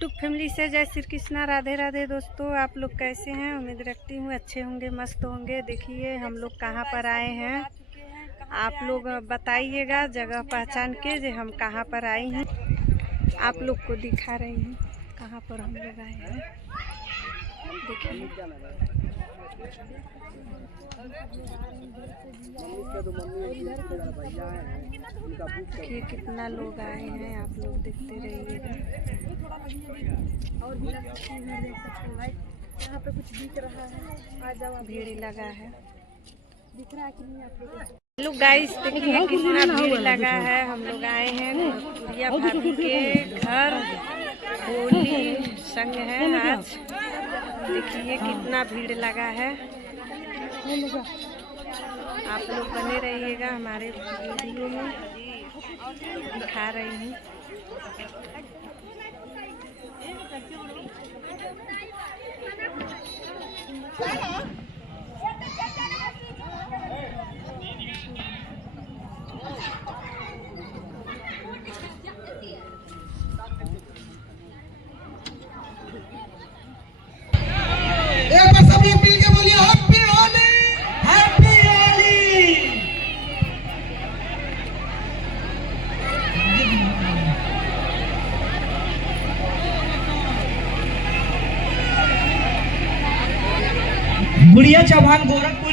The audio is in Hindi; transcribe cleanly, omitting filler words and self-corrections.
यूट्यूब फैमिली से जय श्री कृष्णा, राधे राधे। दोस्तों आप लोग कैसे हैं? उम्मीद रखती हूँ अच्छे होंगे, मस्त होंगे। देखिए हम लोग कहाँ पर आए हैं, आप लोग बताइएगा जगह पहचान के जे हम कहाँ पर आए हैं। आप लोग को दिखा रही हूँ कहाँ पर हम लोग आए हैं। देखिए कितना लोग आए हैं, आप लोग देखते रहिएगा। और भी लग सकती है, देख सकते हैं। यहाँ पे कुछ दिख रहा है, आ जाओ। भीड़ लगा है, दिख रहा है कि नहीं आप लोगों को? हेलो गाइस, देखिए कितना भीड़ लगा है। हम लोग आए हैं गुड़िया भाभी के घर, होली संग है आज। देखिए कितना भीड़ लगा है। आप लोग बने रहिएगा हमारे वीडियो में, दिखा रही हूँ। एक बार सब लोग मिलके बोलिए हैप्पी होली, हैप्पी होली। गुड़िया चौहान गोरखपुर